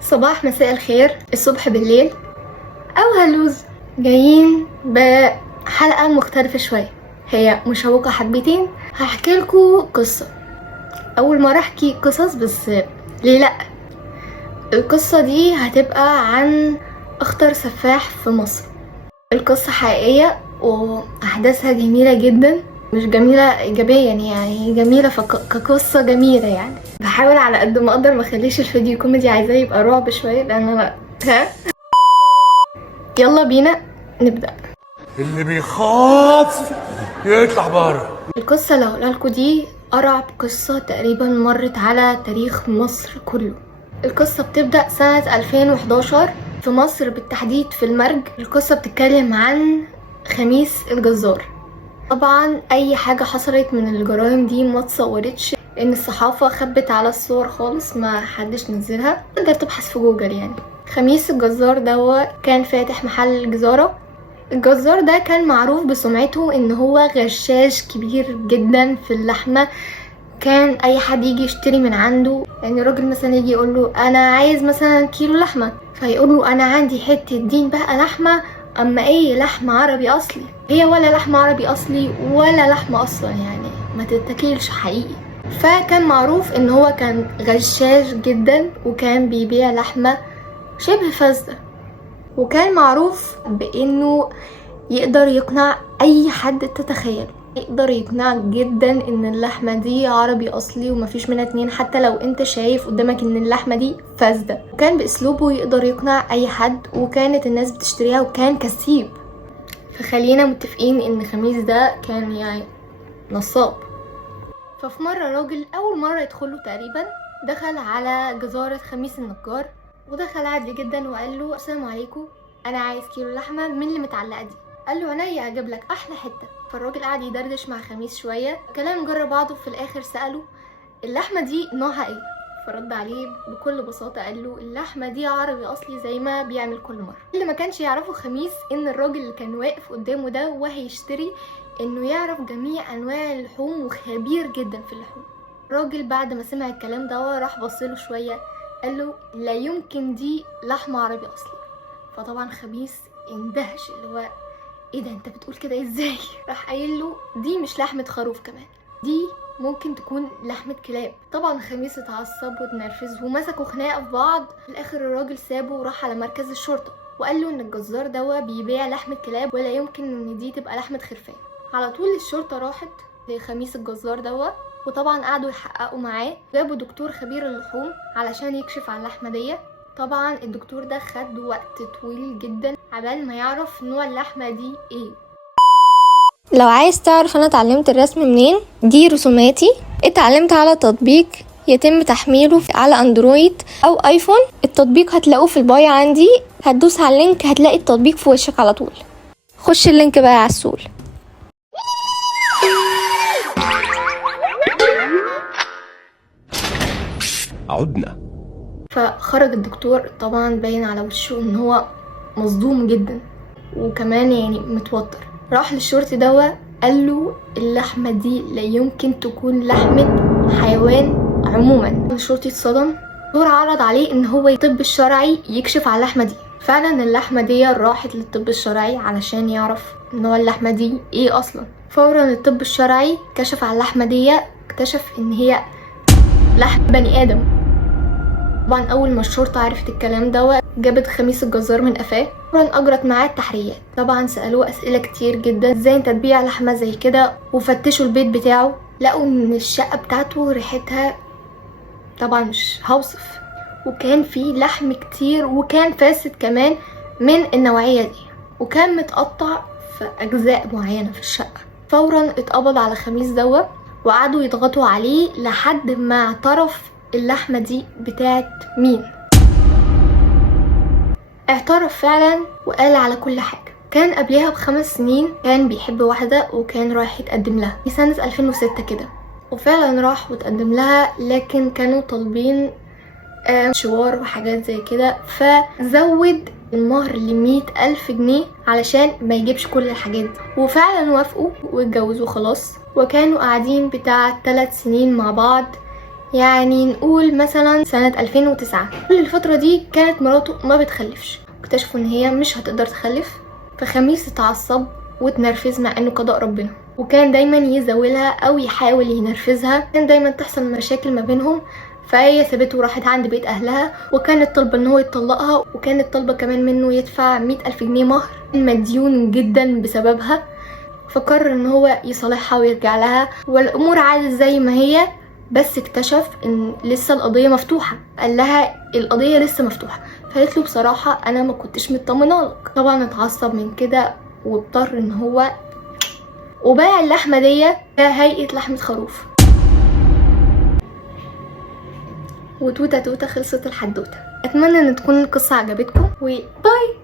صباح مساء الخير الصبح بالليل او هلوز. جايين بحلقة مختلفة شوية، هي مشوقة حبتين. هحكي لكم قصة، اول مرة احكي قصص، بس ليه لا. القصة دي هتبقى عن اخطر سفاح في مصر. القصة حقيقية واحداثها جميلة جدا، مش جميلة ايجابيا يعني جميلة كقصة جميلة. يعني بحاول على قد ما اقدر ما اخليش الفيديو كوميدي، عايزاه يبقى رعب شوية لان انا يلا بينا نبدأ. اللي بيخاف يطلع بره. القصة اللي هقولها لكم دي أرعب قصة تقريبا مرت على تاريخ مصر كله. القصة بتبدأ سنة 2011 في مصر، بالتحديد في المرج. القصة بتتكلم عن خميس الجزار. طبعا أي حاجة حصلت من الجرائم دي ما تصورتش، لأن الصحافة خبت على الصور خالص، ما حدش نزلها. تقدر تبحث في جوجل يعني. خميس الجزار ده كان فاتح محل جزارة. الجزار ده كان معروف بسمعته ان هو غشاش كبير جدا في اللحمة. كان اي حد يجي يشتري من عنده، يعني الراجل مثلا يجي يقول له انا عايز مثلا كيلو لحمة، فيقول له انا عندي حتة دين بقى لحمة، اما ايه لحم عربي اصلي. هي ولا لحم عربي اصلي ولا لحمة اصلا، يعني ما تتاكلش حقيقي. فكان معروف ان هو كان غشاش جدا، وكان بيبيع لحمة شبه فاسدة. وكان معروف بانه يقدر يقنع اي حد تتخيل، يقدر يقنعك جدا ان اللحمة دي عربي اصلي ومفيش منها اتنين، حتى لو انت شايف قدامك ان اللحمة دي فاسدة. وكان باسلوبه يقدر يقنع اي حد، وكانت الناس بتشتريها، وكان كسيب. فخلينا متفقين ان خميس ده كان يعني نصاب. ففي مرة راجل اول مرة يدخله تقريبا دخل على جزارة خميس النجار، ودخل عادي جدا وقال له السلام عليكم، انا عايز كيلو لحمة من اللي متعلقة دي. قال له عينيا اجيب لك احلى حته. فالراجل قعد يدردش مع خميس شويه، كلام جرى بعضه. في الاخر ساله اللحمه دي نوعها ايه، فرد عليه بكل بساطه قال له اللحمه دي عربي اصلي زي ما بيعمل كل مره. اللي ما كانش يعرفه خميس ان الراجل اللي كان واقف قدامه ده وهيشتري انه يعرف جميع انواع اللحوم وخبير جدا في اللحوم. الراجل بعد ما سمع الكلام ده راح بصله شويه، قال له لا يمكن دي لحمه عربي اصلي. فطبعا خميس اندهش، اللي هو ايه ده انت بتقول كده ازاي؟ راح قايل له دي مش لحمه خروف كمان، دي ممكن تكون لحمه كلاب. طبعا خميس اتعصب واتنرفز ومسكوا خناقه في بعض. في الاخر الراجل سابه وراح على مركز الشرطه، وقال له ان الجزار ده بيبيع لحمه كلاب، ولا يمكن ان دي تبقى لحمه خرفان. على طول الشرطه راحت لخميس الجزار ده، وطبعا قعدوا يحققوا معاه. جابوا دكتور خبير اللحوم علشان يكشف عن اللحمه دي. طبعا الدكتور ده خد وقت طويل جدا عبال ما يعرف نوع اللحمة دي ايه. لو عايز تعرف انا اتعلمت الرسم منين، دي رسوماتي اتعلمت على تطبيق يتم تحميله على اندرويد او ايفون. التطبيق هتلاقوه في البايو عندي، هتدوس على اللينك هتلاقي التطبيق في وشك على طول. خش اللينك بقى يا عسول. عدنا. فخرج الدكتور طبعا باين على وشه ان هو مصدوم جدا، وكمان يعني متوتر. راح للشرطي ده قال له اللحمة دي لا يمكن تكون لحمة حيوان عموما. الشرطي اتصدم، دور عرض عليه ان هو الطب الشرعي يكشف على اللحمة دي. فعلا اللحمة دي راحت للطب الشرعي علشان يعرف نوع اللحمة دي ايه اصلا. فورا الطب الشرعي كشف على اللحمة دي، اكتشف ان هي لحم بني ادم. طبعا اول ما الشرطه عرفت الكلام ده جابت خميس الجزار من قفاه، طبعا اجرت معاه التحريات. طبعا سالوه اسئله كتير جدا، ازاي انت تبيع لحمه زي كده؟ وفتشوا البيت بتاعه، لقوا ان الشقه بتاعته ريحتها طبعا مش هوصف، وكان فيه لحم كتير، وكان فاسد كمان من النوعيه دي، وكان متقطع في اجزاء معينه في الشقه. فورا اتقبض على خميس ده، وقعدوا يضغطوا عليه لحد ما اعترف اللحمة دي بتاعت مين. اعترف فعلا وقال على كل حاجة. كان قبلها ب5 سنين كان بيحب واحدة، وكان رايح يتقدم لها في سنة 2006 كده، وفعلا راح وتقدم لها، لكن كانوا طالبين شوار وحاجات زي كده، فزود المهر ل100,000 جنيه علشان ما يجيبش كل الحاجات دي. وفعلا وافقوا واتجوزوا خلاص، وكانوا قاعدين بتاع 3 سنين مع بعض. يعني نقول مثلا سنة 2009. كل الفترة دي كانت مراته ما بتخلفش، اكتشفوا ان هي مش هتقدر تخلف، فخميس اتعصب واتنرفز مع انه قضاء ربنا، وكان دايما يزاولها او يحاول ينرفزها، كان دايما تحصل مشاكل ما بينهم، فهي سابته وراحت عند بيت اهلها، وكانت طالبه ان هو يطلقها، وكانت طالبه كمان منه يدفع 100,000 جنيه مهر، مديون جدا بسببها. فقرر ان هو يصالحها ويرجع لها، والامور عادت زي ما هي، بس اكتشف ان لسه القضيه مفتوحه. قال لها القضيه لسه مفتوحه، فقالت له بصراحه انا ما كنتش مطمنه لك. طبعا اتعصب من كده واضطر ان هو وباع اللحمه دي كهيئه لحمه خروف. وتوته توته خلصت الحدوته. اتمنى ان تكون القصه عجبتكم، وباي.